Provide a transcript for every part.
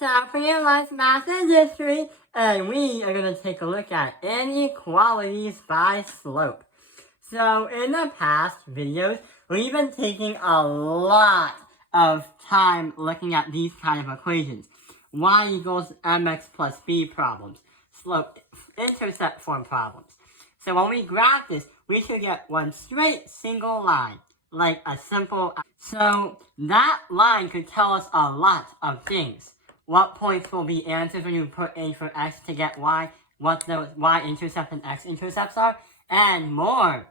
Time for your lunch, math and history, and we are going to take a look at inequalities by slope. So in the past videos, we've been taking a lot of time looking at these kind of equations. Y equals mx plus b problems, slope-intercept form problems. So when we graph this, we should get one straight single line, like a simple. So that line could tell us a lot of things. What points will be answers when you put in for x to get y, what the y-intercept and x-intercepts are, and more.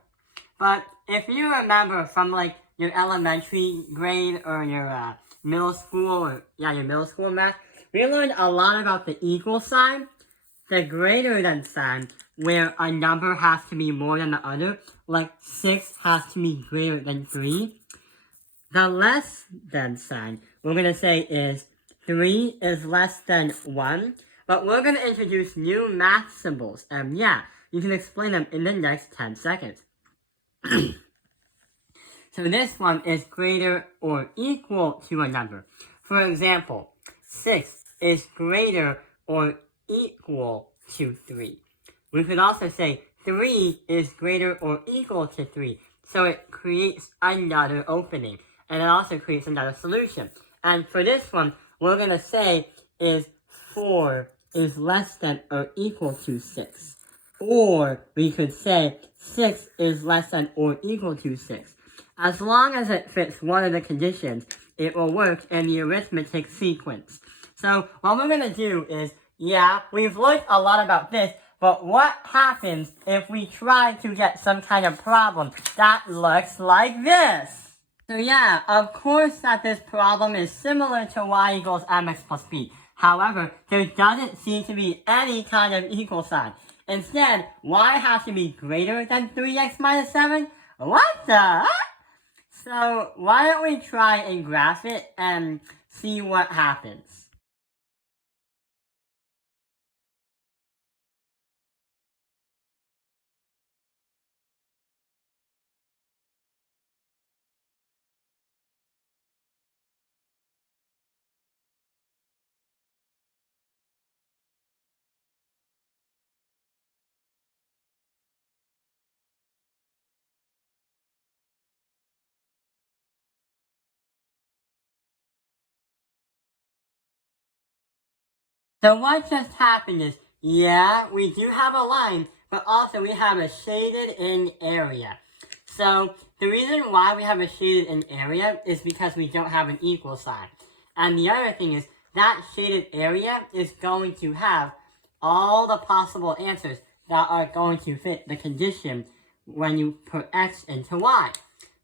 But if you remember from like your elementary grade or your middle school math, we learned a lot about the equal sign, the greater than sign, where a number has to be more than the other, like 6 has to be greater than 3. The less than sign, we're going to say is 3 is less than 1, but we're going to introduce new math symbols, and yeah, you can explain them in the next 10 seconds. So this one is greater or equal to a number. For example, 6 is greater or equal to 3. We could also say 3 is greater or equal to 3. So it creates another opening. And it also creates another solution. And for this one, we're going to say is 4 is less than or equal to 6. Or we could say 6 is less than or equal to 6. As long as it fits one of the conditions, it will work in the arithmetic sequence. So what we're going to do is, yeah, we've learned a lot about this, but what happens if we try to get some kind of problem that looks like this? So yeah, of course that this problem is similar to y equals mx plus b. However, there doesn't seem to be any kind of equal sign. Instead, y has to be greater than 3x minus 7? What the? So why don't we try and graph it and see what happens? So what just happened is, yeah, we do have a line, but also we have a shaded in area. So the reason why we have a shaded in area is because we don't have an equal sign. And the other thing is, that shaded area is going to have all the possible answers that are going to fit the condition when you put x into y.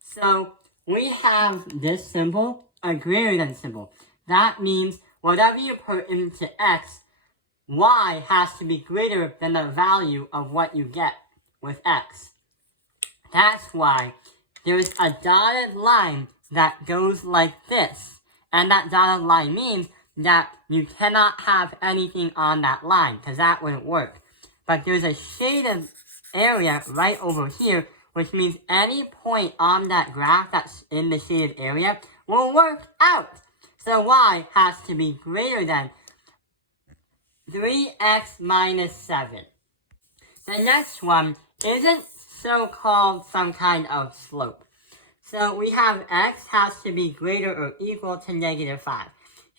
So we have this symbol, a greater than symbol. That means whatever you put into x, y has to be greater than the value of what you get with x. That's why there's a dotted line that goes like this. And that dotted line means that you cannot have anything on that line, because that wouldn't work. But there's a shaded area right over here, which means any point on that graph that's in the shaded area will work out. So y has to be greater than 3x minus 7. The next one isn't so-called some kind of slope. So we have x has to be greater or equal to negative 5.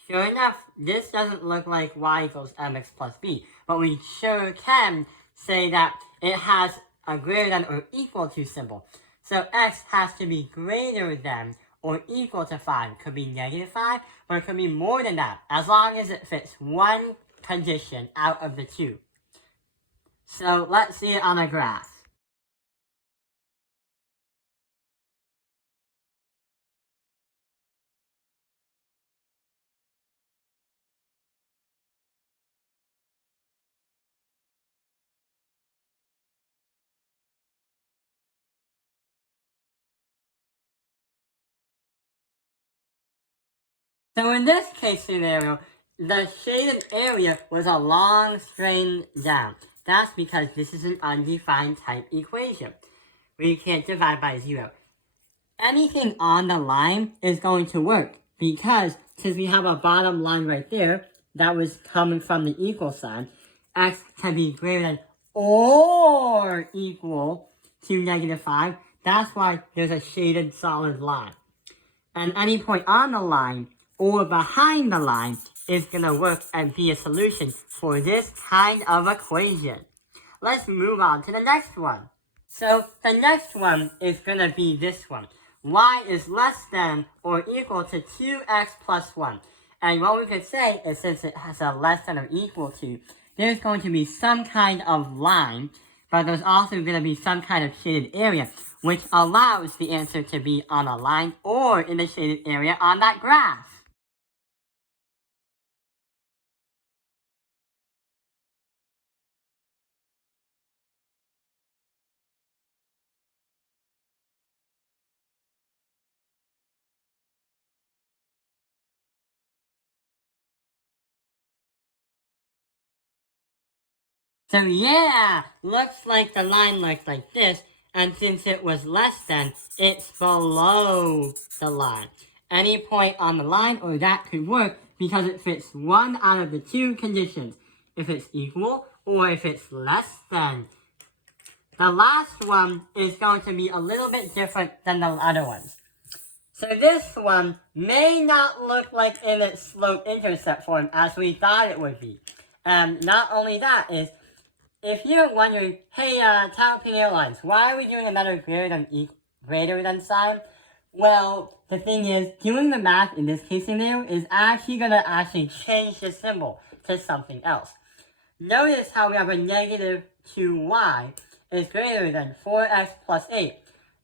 Sure enough, this doesn't look like y equals mx plus b, but we sure can say that it has a greater than or equal to symbol. So x has to be greater than or equal to 5. Could be negative 5, or it could be more than that, as long as it fits one condition out of the two. So let's see it on a graph. So in this case scenario, the shaded area was a long string down. That's because this is an undefined type equation, where you can't divide by 0. Anything on the line is going to work, because since we have a bottom line right there, that was coming from the equal sign, x can be greater than or equal to -5. That's why there's a shaded solid line. And any point on the line or behind the line is going to work and be a solution for this kind of equation. Let's move on to the next one. So the next one is going to be this one. Y is less than or equal to 2x plus 1. And what we could say is, since it has a less than or equal to, there's going to be some kind of line, but there's also going to be some kind of shaded area, which allows the answer to be on a line or in the shaded area on that graph. So yeah, looks like the line looks like this, and since it was less than, it's below the line. Any point on the line or that could work because it fits one out of the two conditions, if it's equal or if it's less than. The last one is going to be a little bit different than the other ones. So this one may not look like in its slope-intercept form as we thought it would be. Not only that is, if you're wondering, hey, Tailpin Airlines, why are we doing another greater than sign? Well, the thing is, doing the math in this case scenario is actually going to change the symbol to something else. Notice how we have a negative 2y is greater than 4x plus 8.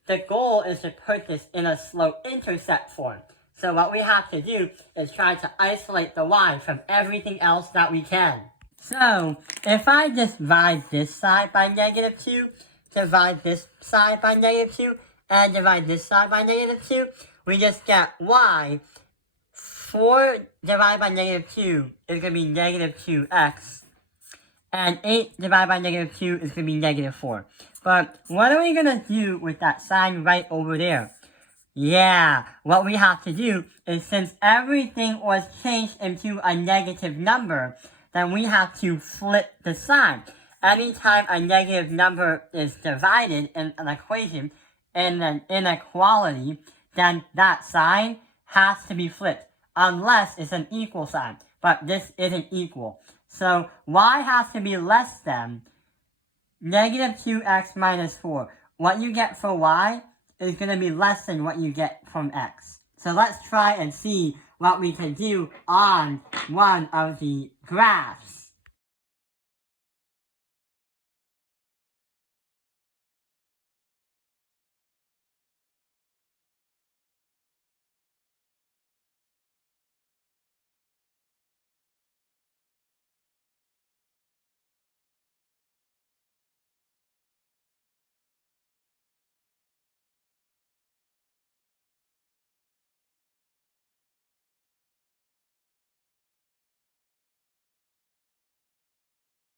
The goal is to put this in a slope-intercept form. So what we have to do is try to isolate the y from everything else that we can. So, if I just divide this side by -2, divide this side by -2, and divide this side by -2, we just get y. 4 divided by -2 is going to be -2x. And 8 divided by -2 is going to be -4. But what are we going to do with that sign right over there? Yeah, what we have to do is, since everything was changed into a negative number, then we have to flip the sign. Anytime a negative number is divided in an equation, in an inequality, then that sign has to be flipped, unless it's an equal sign. But this isn't equal. So y has to be less than -2x minus 4. What you get for y is going to be less than what you get from x. So let's try and see what we can do on one of the graphs.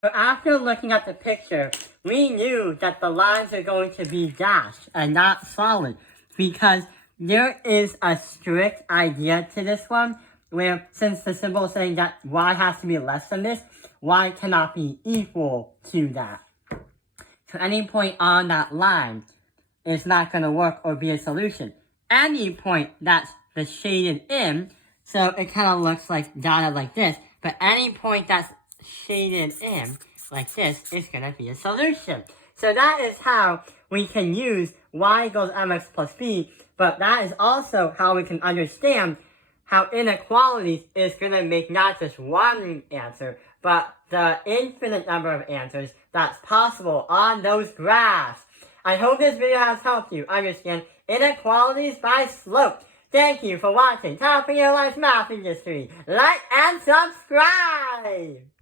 So after looking at the picture, we knew that the lines are going to be dashed and not solid, because there is a strict idea to this one, where since the symbol is saying that y has to be less than this, y cannot be equal to that. So any point on that line is not going to work or be a solution. Any point that's the shaded in, so it kind of looks like dotted like this, but any point that's shaded in like this is going to be a solution. So that is how we can use y equals mx plus b, but that is also how we can understand how inequalities is going to make not just one answer, but the infinite number of answers that's possible on those graphs. I hope this video has helped you understand inequalities by slope. Thank you for watching Tailpin Airlines Math Industry. Like and subscribe!